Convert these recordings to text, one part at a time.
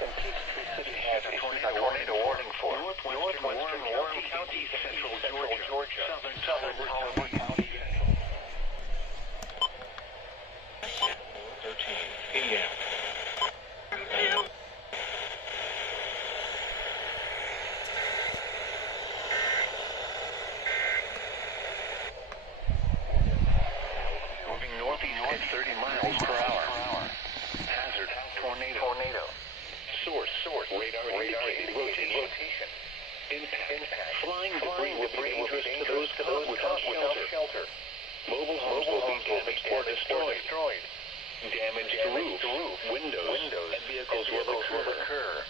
and Peachtree City has a tornado warning for northwestern Warren County, central Georgia, southern Howard County. 13 p.m. Moving northeast at 30 miles per hour. Hazard, tornado. Source, radar indicated rotation. Impact. Flying debris will be dangerous to those without shelter. Mobile homes will be damaged or destroyed. Damage to roof, windows, and vehicles will occur.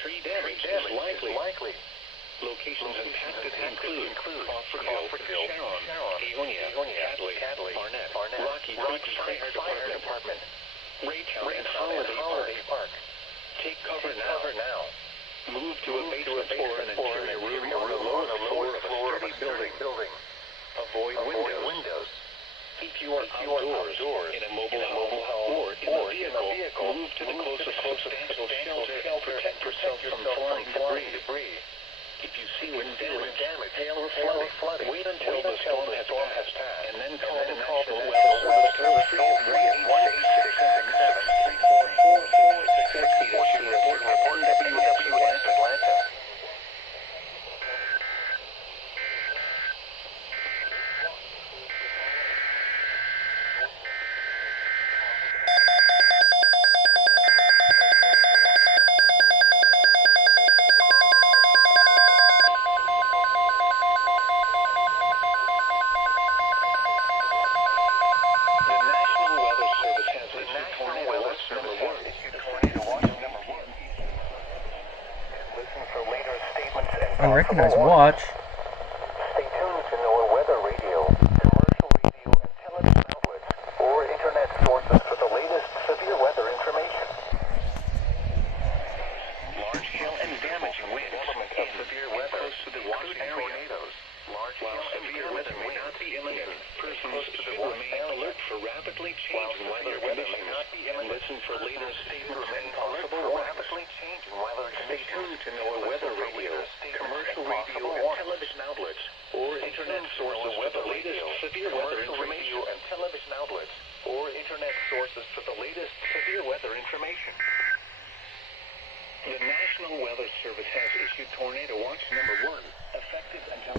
Tree damage is likely. Locations impacted include Crawfordville, Sharon, Eonia, Cadley, Barnett, Rocky Fire Department, Raytown, and Holiday Park. Take cover now. Move to a basement or an interior room or a lower floor of a sturdy building. Avoid windows. If you are outdoors in a mobile home or in a vehicle, move to the closest substantial shelter and protect yourself from flying debris. If you see wind damage, hail or flooding, wait until the storm has passed, and then call the National Weather Service toll-free at 1-866-7-344-4664 to report WWS Atlanta. Unrecognized watch. Stay tuned to NOAA weather radio, commercial radio, and television outlets, or internet sources for the latest severe weather information. Large hail and damaging winds of severe weather close to the watch tornadoes. While severe weather may not be imminent, persons should remain alert for rapidly changing weather conditions and listen for later statements and possible warnings. Stay tuned to NOAA weather radio, commercial radio, and television outlets, or internet sources for the latest severe weather information. The National Weather Service has issued Tornado Watch number 1, effective until